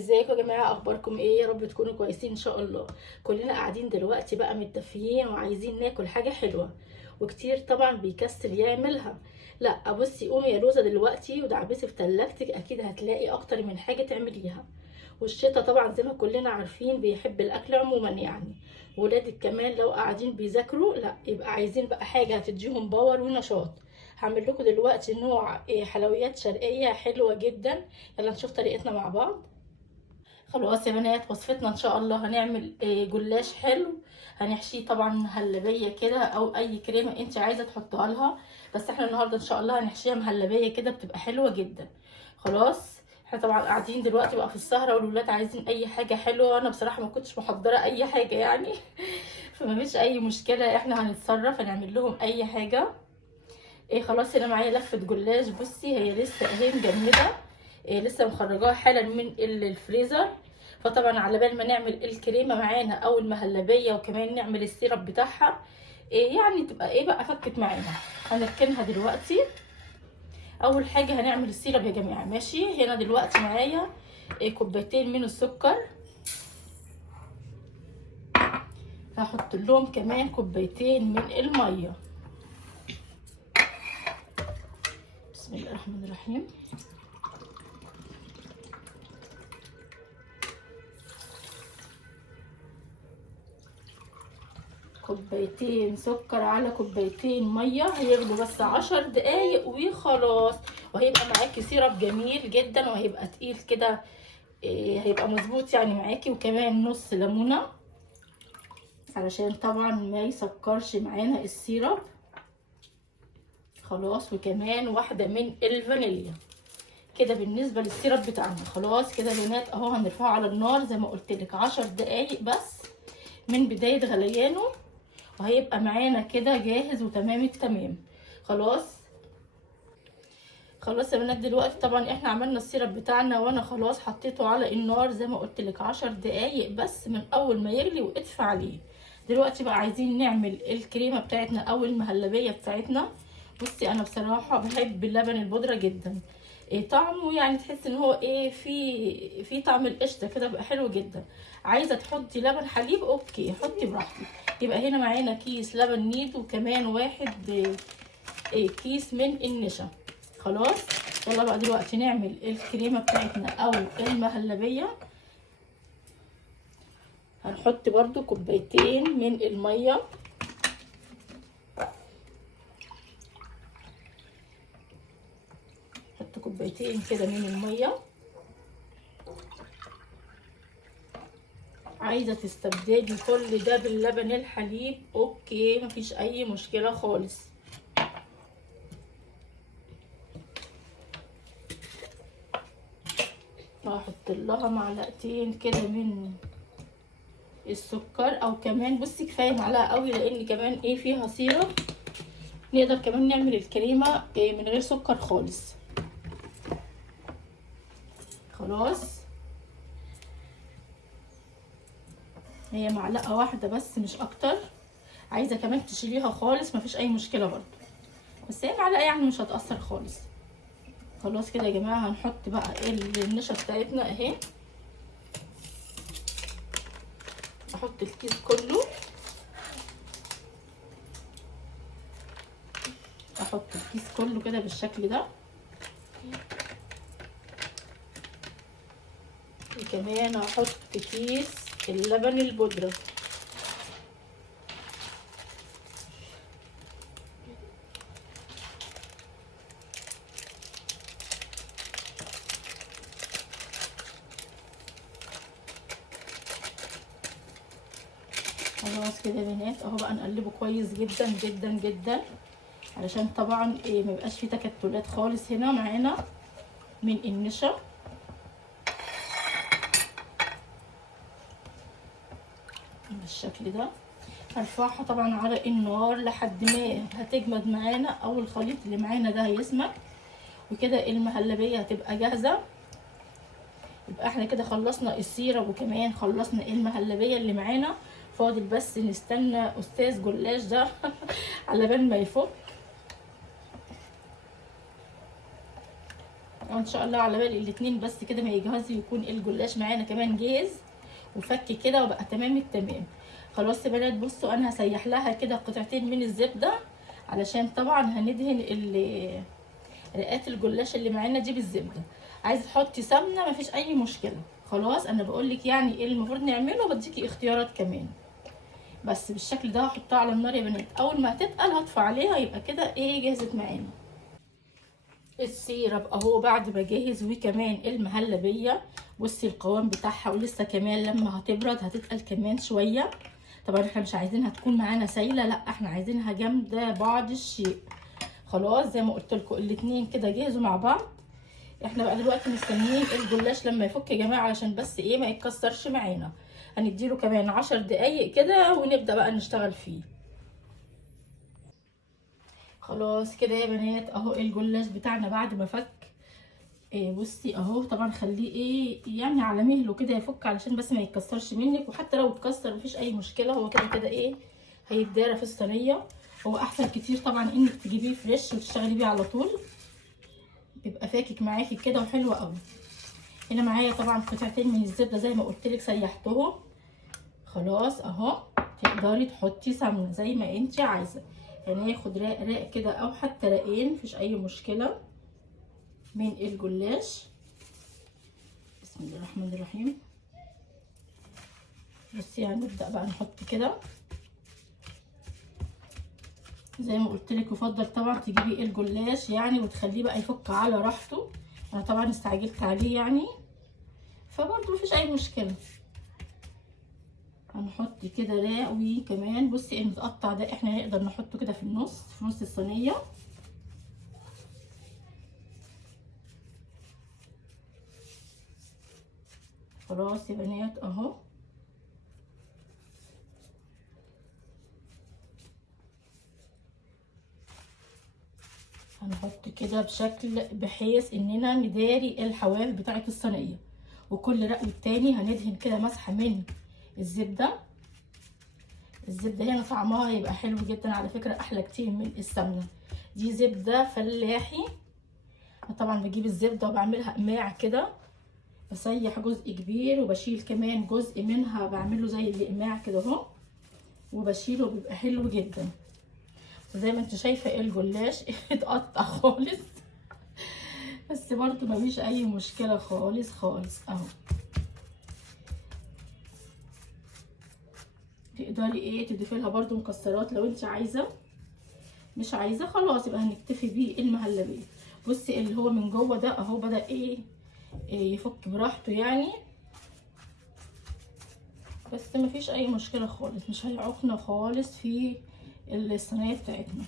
ازيكم يا جماعه؟ اخباركم ايه؟ يا رب تكونوا كويسين ان شاء الله. كلنا قاعدين دلوقتي بقى متدفيين وعايزين ناكل حاجه حلوه، وكتير طبعا بيكسل يعملها. لا بصي، قومي يا روزه دلوقتي ودعبسي في تلاجتك، اكيد هتلاقي اكتر من حاجه تعمليها. والشتا طبعا زي ما كلنا عارفين بيحب الاكل عموما يعني. ولادك كمان لو قاعدين بيذاكروا، لا يبقى عايزين بقى حاجه هتديهم باور ونشاط. هعمل لكم دلوقتي نوع حلويات شرقيه حلوه جدا. يلا نشوف طريقتنا مع بعض. خلاص يا بنات، وصفتنا ان شاء الله هنعمل جلاش حلو. هنحشيه طبعا مهلبيه كده او اي كريمه انت عايزه تحطها لها. بس احنا النهارده ان شاء الله هنحشيها مهلبيه كده، بتبقى حلوه جدا. خلاص. احنا طبعا قاعدين دلوقتي بقى في السهره، والولاد عايزين اي حاجه حلوه، وانا بصراحه ما كنتش محضره اي حاجه يعني. فما فيش اي مشكله، احنا هنتصرف هنعمل لهم اي حاجه. خلاص، انا معايا لفه جلاش. بصي هي لسه اهي مجمده. لسه مخرجاها حالا من الفريزر. فطبعا على بال ما نعمل الكريمه معانا او المهلبيه، وكمان نعمل السيرب بتاعها، يعني تبقى بقى فكت معانا. هنركنها دلوقتي. اول حاجه هنعمل السيرب يا جماعه. ماشي، هنا دلوقتي معايا كوبايتين من السكر. هحط لهم كمان كوبايتين من الميه. بسم الله الرحمن الرحيم. كوبايتين سكر على كوبايتين ميه، هيغلوا بس 10 دقايق وخلاص. وهيبقى معاكي سيرب جميل جدا، وهيبقى تقيل كده. هيبقى مظبوط يعني معاكي. وكمان نص ليمونه علشان طبعا ما يسكرش معانا السيرب. خلاص. وكمان واحده من الفانيليا. كده بالنسبه للسيرب بتاعنا. خلاص كده يا بنات اهو، هنرفعه على النار زي ما قلت لك 10 دقايق بس من بدايه غليانه، وهيبقى معانا كده جاهز وتمام التمام. خلاص. خلاص يا بنات، دلوقتي طبعا احنا عملنا السيرب بتاعنا، وانا خلاص حطيته على النار زي ما قلت لك 10 دقايق بس من اول ما يغلي واطفي عليه. دلوقتي بقى عايزين نعمل الكريمه بتاعتنا او المهلبيه بتاعتنا. بصي انا بصراحه بحب اللبن البودره جدا. طعمه يعني تحس ان هو في طعم القشطه كده، بقى حلو جدا. عايزه تحطي لبن حليب اوكي، حطي براحتك. يبقى هنا معانا كيس لبن نيد، وكمان واحد كيس من النشا. خلاص. يلا بقى دلوقتي نعمل الكريمه بتاعتنا او المهلبيه. هنحط برضو كوبايتين من الميه. نحط كوبايتين كده من الميه. عايزه تستبدلي كل ده باللبن الحليب اوكي، مفيش اي مشكله خالص. هحط لها معلقتين كده من السكر، او كمان بصي كفايه معلقه قوي، لان كمان فيها سيرب. نقدر كمان نعمل الكريمه من غير سكر خالص. خلاص. هي معلقه واحده بس مش اكتر. عايزه كمان تشيليها خالص مفيش اي مشكله برضو، بس هي معلقه يعني مش هتاثر خالص. خلاص كده يا جماعه، هنحط بقى النشا بتاعتنا اهي. احط الكيس كله. احط الكيس كله كده بالشكل ده. وكمان هحط كيس اللبن البودره. خلاص كده يا بنات اهو، بقى نقلبه كويس جدا جدا جدا، علشان طبعا ما يبقاش فيه تكتلات خالص هنا معانا من النشا. بالشكل ده. هرفعها طبعا على النار لحد ما هتجمد معانا، او الخليط اللي معانا ده هيسمك، وكده المهلبيه هتبقى جاهزه. يبقى احنا كده خلصنا السيرب، وكمان خلصنا المهلبيه اللي معانا. فاضل بس نستنى استاذ جلاش ده على بال ما يفك. ان شاء الله على بالي الاتنين بس كده ما يجهزوا يكون الجلاش معانا كمان جاهز وفك كده وبقى تمام التمام. خلاص يا بنات، بصوا انا هسيح لها كده قطعتين من الزبده علشان طبعا هندهن رقات الجلاش اللي معانا دي بالزبده. عايزه تحطي سمنه مفيش اي مشكله. خلاص انا بقول لك يعني ايه المفروض نعمله، بديكي اختيارات كمان. بس بالشكل ده هحطها على النار يا بنات، اول ما هتتقل هطفي عليها يبقى كده ايه جهزت معانا. السيرب اهو بعد ما جهز، وكمان المهلبيه بصي القوام بتاعها، ولسه كمان لما هتبرد هتتقل كمان شويه. طبعا احنا مش عايزينها تكون معانا سايله، لا احنا عايزينها جامده بعض الشيء. خلاص زي ما قلت لكم الاتنين كده جهزوا مع بعض. احنا بقى دلوقتي مستنيين الجلاش لما يفك يا جماعه علشان بس ايه ما يتكسرش معانا. هنديله كمان 10 دقايق كده ونبدا بقى نشتغل فيه. خلاص كده يا بنات اهو الجلاش بتاعنا بعد ما فك. إيه بصي اهو، طبعا خليه ايه يعني على مهله كده يفك علشان بس ما يتكسرش منك، وحتى لو اتكسر مفيش اي مشكله، هو كده كده ايه هيتدارى في الصينيه. هو احسن كتير طبعا انك تجيبيه فريش وتشتغلي بيه على طول، بيبقى فاكك معاكي كده وحلو قوي. هنا معايا طبعا قطعتين من الزبده زي ما قلت لك سيحتهم. خلاص اهو تقدري تحطي سمنه زي ما انت عايزه، يعني ياخد راق راق كده او حتى راقين مفيش اي مشكله من الجلاش. بسم الله الرحمن الرحيم. بصي هنبدا بقى نحط كده زي ما قلت لك. يفضل طبعا تجيبي الجلاش يعني وتخليه بقى يفك على راحته، انا طبعا استعجلت عليه يعني فبرضه مفيش اي مشكله. هنحط كده راق، وكمان بصي المتقطع ده احنا نقدر نحطه كده في النص في نص الصينيه. خلاص يا بنات اهو. هنحط كده بشكل بحيث اننا نداري الحواف بتاعه الصينيه، وكل رق التاني هندهن كده مسحه من الزبده. الزبده هنا طعمها هيبقى حلو جدا على فكره، احلى كتير من السمنه. دي زبده فلاحي. انا طبعا بجيب الزبده وبعملها قماع كده، بسيح جزء كبير وبشيل كمان جزء منها بعمله زي القماع كده اهو، وبشيله بيبقى حلو جدا. زي ما انت شايفه الجلاش اتقطع خالص بس برضو مفيش اي مشكله خالص خالص اهو. تقدري ايه تضيفي لها برضو مكسرات لو انت عايزه، مش عايزه خلاص يبقى هنكتفي بيه المهلبيه. بصي اللي هو من جوه ده اهو بدا ايه يفك براحته يعني، بس مفيش اي مشكله خالص، مش هيعوقنا خالص في الصينيه بتاعتنا.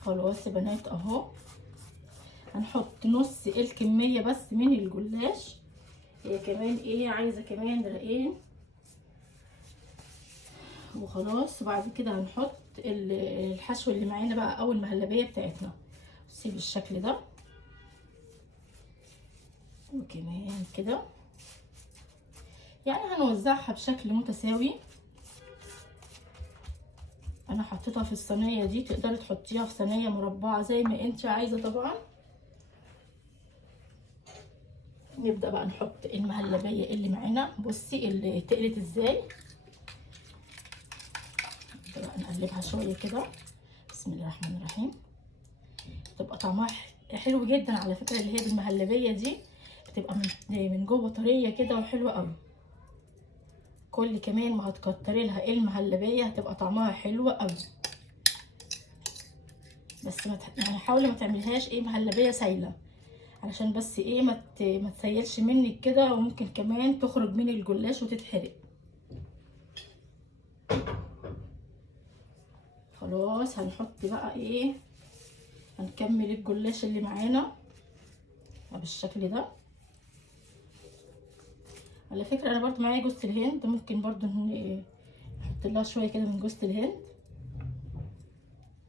خلاص يا بنات اهو هنحط نص الكميه بس من الجلاش، هي كمان ايه عايزه كمان رقين وخلاص. وبعد كده هنحط الحشو اللي معانا بقى او المهلبيه بتاعتنا. بصي بالشكل ده، وكمان كده يعني هنوزعها بشكل متساوي. انا حطيتها في الصينيه دي، تقدري تحطيها في صينيه مربعه زي ما انت عايزه طبعا. نبدا بقى نحط المهلبيه اللي معانا. بصي اللي تقلت ازاي، نبدا بقى نقلبها شويه كده. بسم الله الرحمن الرحيم. بتبقى طعمها حلو جدا على فكره، اللي هي بالمهلبيه دي بتبقى من جوه طريه كده وحلوه قوي. كل كمان ما هتكتري لها المهلبيه هتبقى طعمها حلو قوي. بس يعني حاولي ما تعمليهاش ايه مهلبيه سايله، علشان بس ايه ما تسيلش منك كده، وممكن كمان تخرج من الجلاش وتتحرق. خلاص هنحط بقى ايه، هنكمل الجلاش اللي معانا بالشكل ده. على فكره انا برضو معايا جوز الهند، ممكن برضو نحط لها شويه كده من جوز الهند.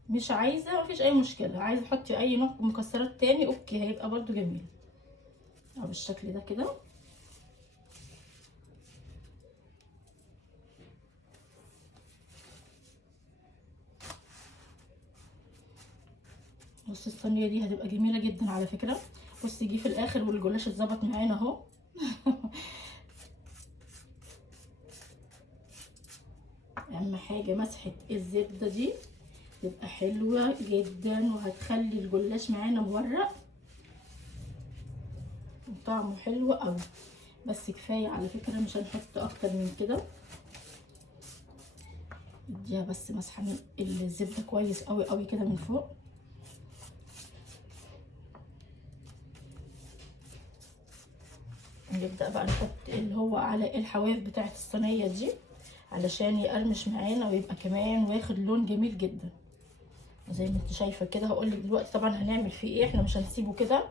مش عايزه مفيش اي مشكله، عايزه تحطي اي نوع مكسرات تاني اوكي هيبقى برضو جميل. بالشكل ده كده. نص الصينيه الصينيه دي هتبقى جميله جدا على فكره. بصي جه في الاخر والجلاش اتظبط معانا اهو. اهم حاجه مسحه الزبده دي تبقى حلوه جدا، وهتخلي الجلاش معانا مورق وطعمه حلو قوي. بس كفايه على فكره، مش هنحط اكتر من كده. اديها بس مسحه من الزبده كويس قوي قوي كده من فوق. نبدا بقى نحط اللي هو على الحواف بتاعه الصينيه دي علشان يقرمش معانا ويبقى كمان واخد لون جميل جدا زي ما انت شايفه كده. هقولك دلوقتي طبعا هنعمل فيه ايه. احنا مش هنسيبه كده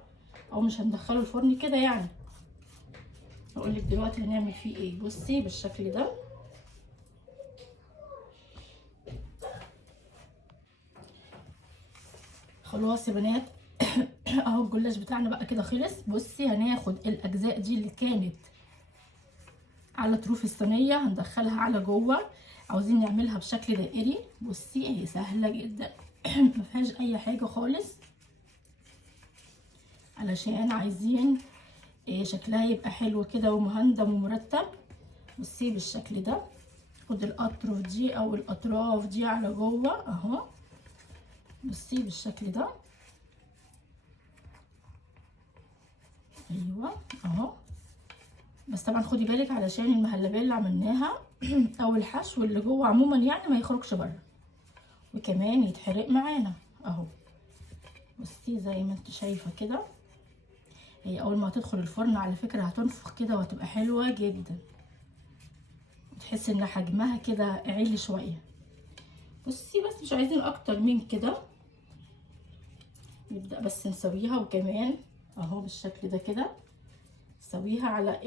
او مش هندخله الفرن كده يعني. هقولك دلوقتي هنعمل فيه ايه. بصي بالشكل ده خلاص يا بنات. اهو الجلاش بتاعنا بقى كده خلص. بصي هناخد الاجزاء دي اللي كانت على طروف الصينيه هندخلها على جوه. عاوزين نعملها بشكل دائري. بصي هي سهله جدا. ما فيهاش اي حاجه خالص، علشان عايزين شكلها يبقى حلو كده ومهندم ومرتب. بصي بالشكل ده. خد الاطراف دي او الاطراف دي على جوه اهو. بصي بالشكل ده. ايوه اهو. بس طبعا خدي بالك علشان المهلبيه اللي عملناها او الحشو اللي جوه عموما يعني ما يخرجش بره وكمان يتحرق معانا اهو. بصي زي ما انت شايفه كده. هي اول ما تدخل الفرن على فكره هتنفخ كده وهتبقى حلوه جدا، تحس ان حجمها كده عالي شويه. بصي بس مش عايزين اكتر من كده. نبدا بس نسويها وكمان اهو بالشكل ده كده. نسويها على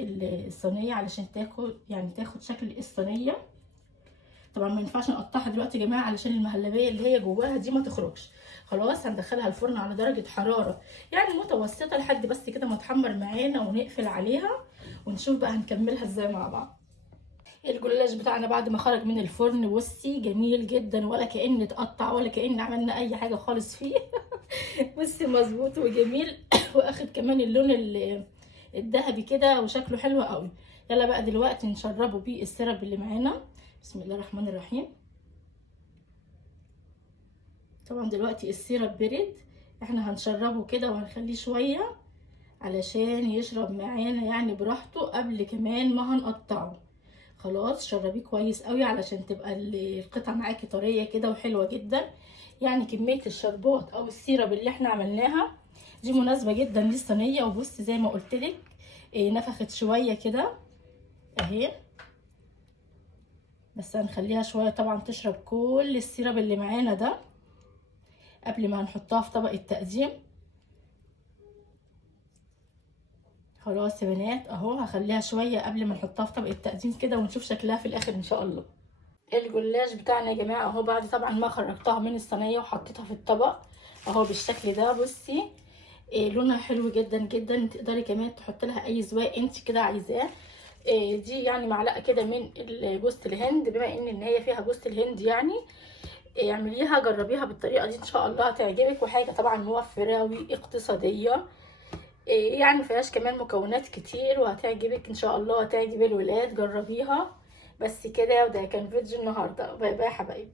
الصينيه علشان تاخد شكل الصينيه. طبعا ما ينفعش نقطعها دلوقتي يا جماعه علشان المهلبيه اللي هي جواها دي ما تخرجش. خلاص هندخلها الفرن على درجه حراره يعني متوسطه لحد بس كده ما تحمر معانا ونقفل عليها ونشوف بقى هنكملها ازاي مع بعض. الجلاش بتاعنا بعد ما خرج من الفرن بصي جميل جدا، ولا كأن اتقطع ولا كأن عملنا اي حاجه خالص فيه. بصي مظبوط وجميل. واخد كمان اللون الذهبي كده وشكله حلو قوي. يلا بقى دلوقتي نشربه بيه السيرب اللي معانا. بسم الله الرحمن الرحيم. طبعا دلوقتي السيرب برد، احنا هنشربه كده وهنخليه شويه علشان يشرب معانا يعني براحته قبل كمان ما هنقطعه. خلاص شربيه كويس قوي علشان تبقى القطعه معاكي طريه كده وحلوه جدا. يعني كميه الشربات او السيرب اللي احنا عملناها دي مناسبه جدا للصينيه. وبصي زي ما قلت لك نفخت شويه كده اهي. بس هنخليها شويه طبعا تشرب كل السيرب اللي معانا ده قبل ما هنحطها في طبق التقديم. خلاص يا بنات اهو هخليها شويه قبل ما نحطها في طبق التقديم كده ونشوف شكلها في الاخر ان شاء الله. الجلاش بتاعنا يا جماعه اهو بعد طبعا ما خرجتها من الصينيه وحطيتها في الطبق اهو بالشكل ده. بصي لونها حلو جدا جدا. تقدري كمان تحطي لها اي زواق انت كده عايزاه. دي يعني معلقه كده من جوز الهند، بما ان هي فيها جوز الهند يعني اعمليها جربيها بالطريقه دي ان شاء الله هتعجبك. وحاجه طبعا موفره واقتصاديه يعني مفيهاش كمان مكونات كتير وهتعجبك ان شاء الله، هتعجب الولاد. جربيها. بس كده وده كان فيديو النهارده. باي باي حبايبي.